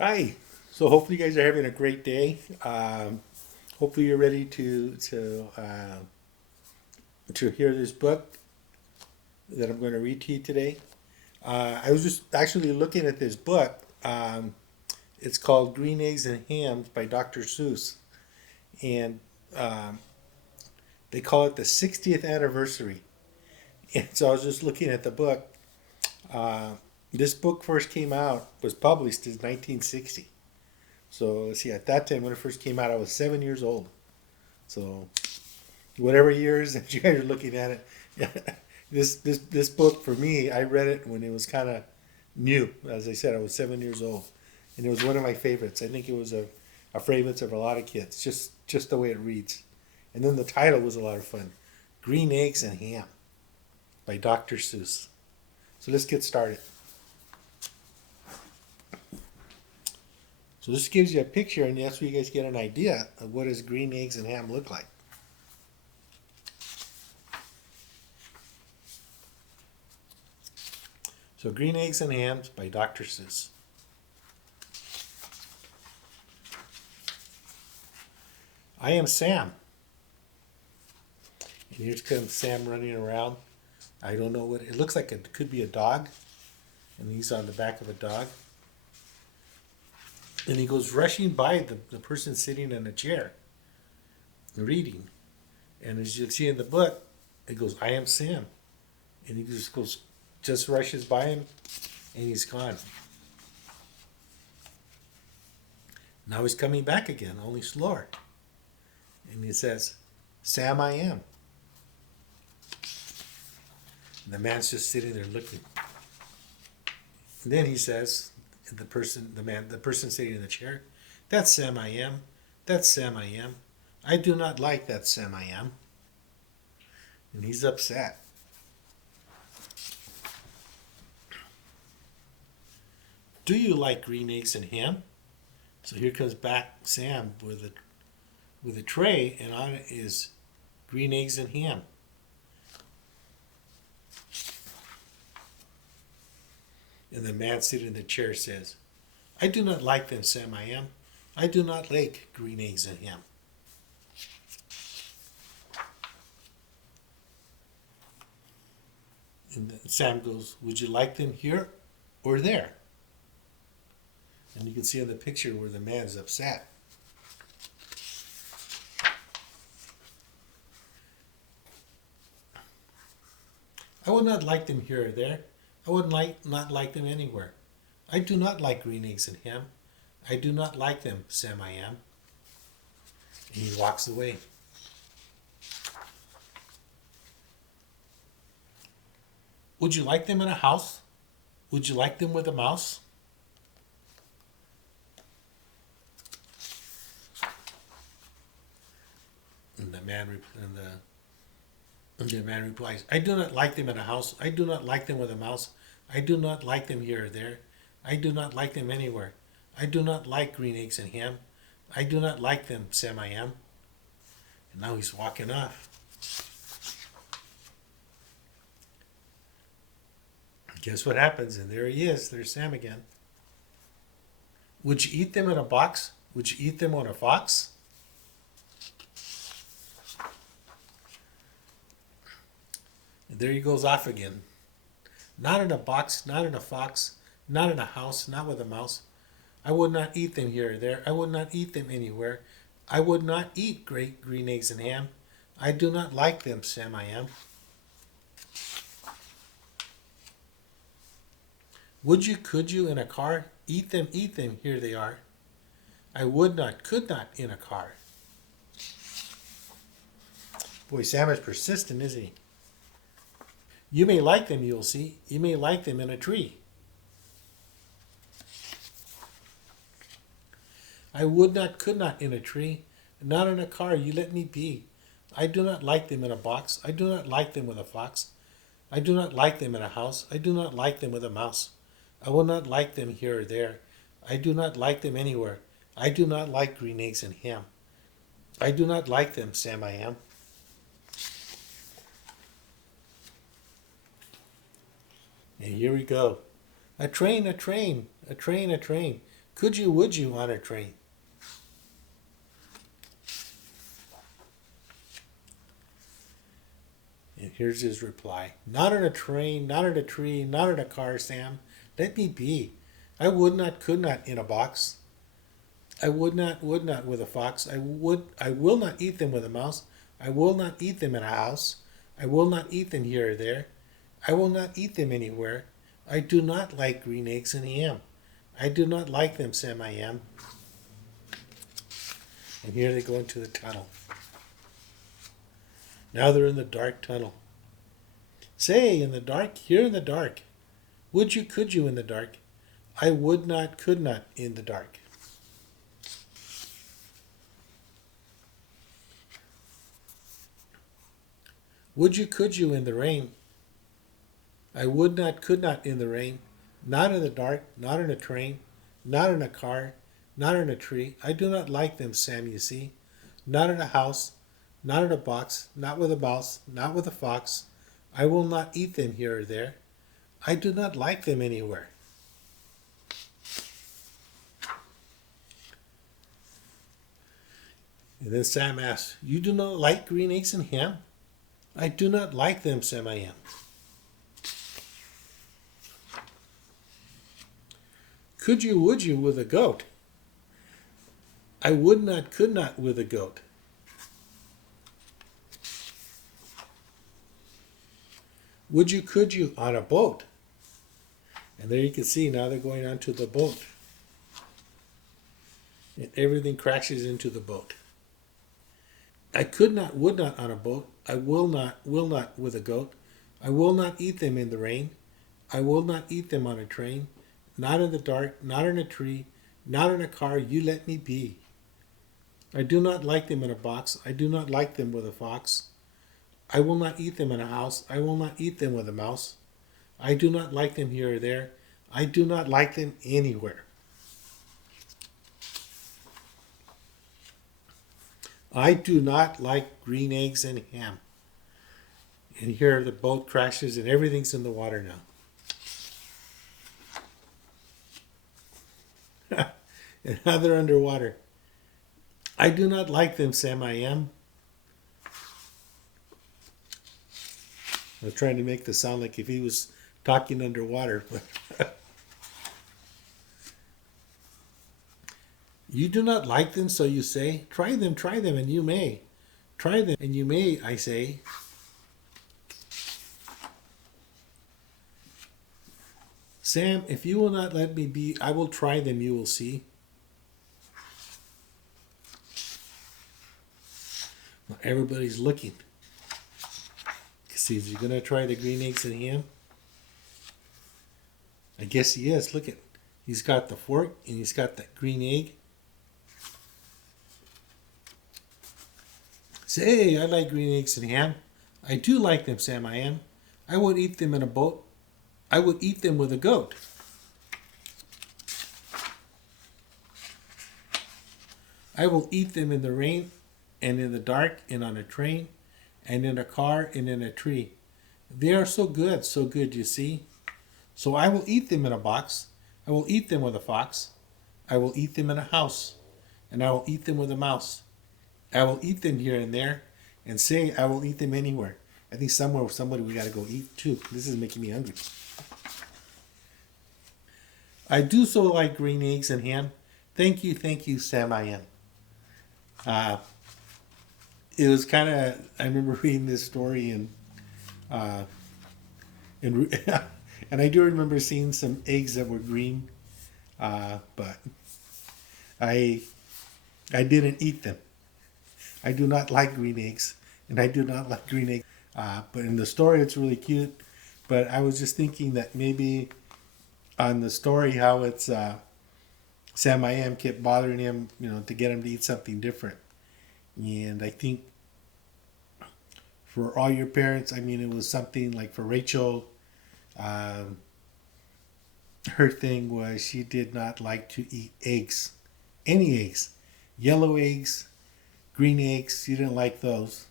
Hi. So hopefully you guys are having a great day. Hopefully you're ready to hear this book that I'm going to read to you today. I was just actually looking at this book. It's called Green Eggs and Hams by Dr. Seuss, and um, they call it the 60th anniversary. And so I was just looking at the book. Uh, this book first came out was published in 1960. So let's see. At that time, when it first came out, I was 7 years old. So whatever years that you guys are looking at it, yeah, this book for me, I read it when it was kind of new. As I said, I was 7 years old, and it was one of my favorites. I think it was a favorite of a lot of kids, just the way it reads. And then the title was a lot of fun, Green Eggs and Ham by Dr. Seuss. So let's get started. So this gives you a picture, and that's where you guys get an idea of what does green eggs and ham look like. So Green Eggs and Hams by Dr. Seuss. I am Sam. And here's comes Sam running around. I don't know what it looks like. It could be a dog, and he's on the back of a dog. And he goes rushing by the person sitting in a chair, reading. And as you can see in the book, it goes, I am Sam. And he just rushes by him, and he's gone. Now he's coming back again, only slower. And he says, Sam, I am. And the man's just sitting there looking. And then he says, the person sitting in the chair, that's Sam I am. That's Sam I am. I do not like that Sam I am. And he's upset. Do you like green eggs and ham? So here comes back Sam with a tray, and on it is green eggs and ham. And the man sitting in the chair says, I do not like them, Sam I am. I do not like green eggs and ham. And then Sam goes, would you like them here or there? And you can see in the picture where the man is upset. I would not like them here or there. I would not like them anywhere. I do not like green eggs and ham. I do not like them, Sam I am. And he walks away. Would you like them in a house? Would you like them with a mouse? And the man replies, I do not like them in a house. I do not like them with a mouse. I do not like them here or there. I do not like them anywhere. I do not like green eggs and ham. I do not like them, Sam I am. And now he's walking off. Guess what happens? And there he is. There's Sam again. Would you eat them in a box? Would you eat them on a fox? And there he goes off again. Not in a box, not in a fox, not in a house, not with a mouse. I would not eat them here or there. I would not eat them anywhere. I would not eat great green eggs and ham. I do not like them, Sam I am. Would you, could you in a car? Eat them, here they are. I would not, could not in a car. Boy, Sam is persistent, isn't he? You may like them, you'll see. You may like them in a tree. I would not, could not in a tree. Not in a car, you let me be. I do not like them in a box. I do not like them with a fox. I do not like them in a house. I do not like them with a mouse. I will not like them here or there. I do not like them anywhere. I do not like green eggs and ham. I do not like them, Sam I am. And here we go. A train, a train, a train, a train, would you on a train? And here's his reply. Not on a train, not on a tree, not on a car, Sam. Let me be. I would not, could not in a box. I would not with a fox. I will not eat them with a mouse. I will not eat them in a house. I will not eat them here or there. I will not eat them anywhere. I do not like green eggs and ham. I do not like them, Sam I am. And here they go into the tunnel. Now they're in the dark tunnel. Say, in the dark, here in the dark. Would you, could you in the dark? I would not, could not in the dark. Would you, could you in the rain? I would not, could not in the rain. Not in the dark, not in a train, not in a car, not in a tree. I do not like them, Sam, you see. Not in a house, not in a box, not with a mouse, not with a fox. I will not eat them here or there. I do not like them anywhere. And then Sam asks, you do not like green eggs and ham? I do not like them, Sam I am. Could you, would you with a goat? I would not, could not with a goat. Would you, could you on a boat? And there you can see now they're going onto the boat. And everything crashes into the boat. I could not, would not on a boat. I will not with a goat. I will not eat them in the rain. I will not eat them on a train. Not in the dark, not in a tree, not in a car. You let me be. I do not like them in a box. I do not like them with a fox. I will not eat them in a house. I will not eat them with a mouse. I do not like them here or there. I do not like them anywhere. I do not like green eggs and ham. And here the boat crashes and everything's in the water now. And now they're underwater. I do not like them, Sam I am. I was trying to make this sound like if he was talking underwater. You do not like them, so you say? Try them, and you may. Try them, and you may, I say. Sam, if you will not let me be, I will try them, you will see. Now everybody's looking. See, is he going to try the green eggs and ham? I guess he is. Look at, he's got the fork and he's got that green egg. Say, I like green eggs and ham. I do like them, Sam I am. I would eat them in a boat. I would eat them with a goat. I will eat them in the rain and in the dark and on a train and in a car and in a tree. They are so good, you see. So I will eat them in a box. I will eat them with a fox. I will eat them in a house. And I will eat them with a mouse. I will eat them here and there. And say I will eat them anywhere. I think somewhere with somebody we got to go eat too. This is making me hungry. I do so like green eggs and ham. Thank you, Sam I am. It was kind of, I remember reading this story and and I do remember seeing some eggs that were green, but I didn't eat them. I do not like green eggs, and I do not like green eggs. But in the story, it's really cute. But I was just thinking that maybe on the story, how it's Sam I am kept bothering him, to get him to eat something different. And I think for all your parents, I mean, it was something like for Rachel, her thing was she did not like to eat eggs, any eggs, yellow eggs, green eggs. She didn't like those.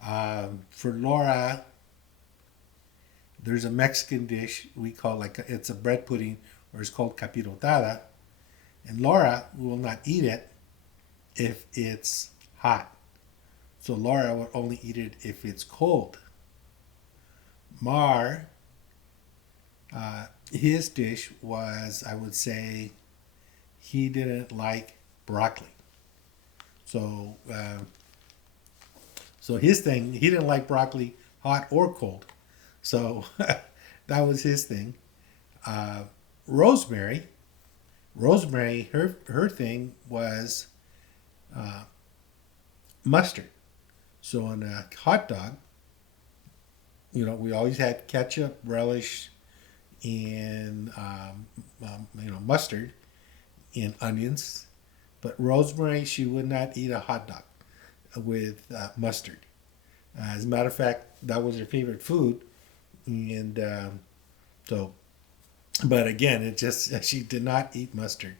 For Laura, there's a Mexican dish we call it's a bread pudding, or it's called capirotada, And Laura will not eat it if it's hot. So Laura would only eat it if it's cold. Mar, his dish was, I would say, he didn't like broccoli. So, so his thing, he didn't like broccoli hot or cold. So that was his thing. Uh, Rosemary, Rosemary, her thing was mustard. So on a hot dog, we always had ketchup, relish, and mustard and onions. But Rosemary, she would not eat a hot dog with mustard. As a matter of fact, that was her favorite food, and so. But again, it just she did not eat mustard.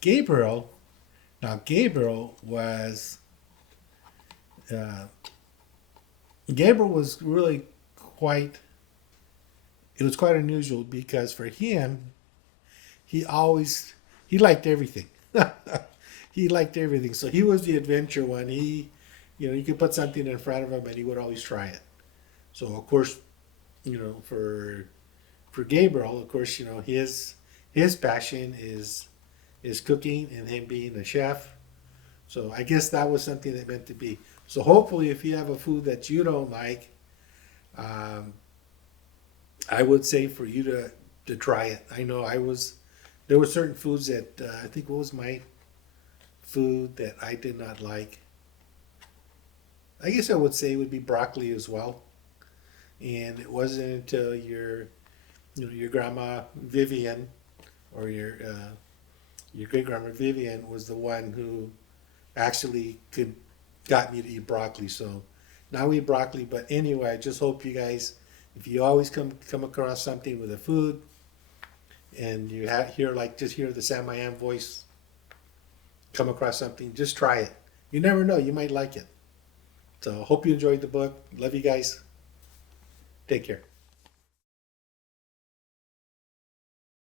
Gabriel, now Gabriel was uh, Gabriel was really quite. It was quite unusual because for him, he always he liked everything. He liked everything. So he was the adventure one. You could put something in front of him and he would always try it. So of course, for Gabriel, of course, his passion is cooking and him being a chef. So I guess that was something that meant to be. So hopefully, if you have a food that you don't like, um, I would say for you to try it. I know there were certain foods that I think what was my food that I did not like. I guess I would say it would be broccoli as well. And it wasn't until your grandma Vivian or your great grandma Vivian was the one who actually could got me to eat broccoli. So now we eat broccoli. But anyway, I just hope you guys, if you always come across something with a food, and you hear the Sam I Am voice, come across something, just try it. You never know, you might like it. So hope you enjoyed the book. Love you guys. Take care.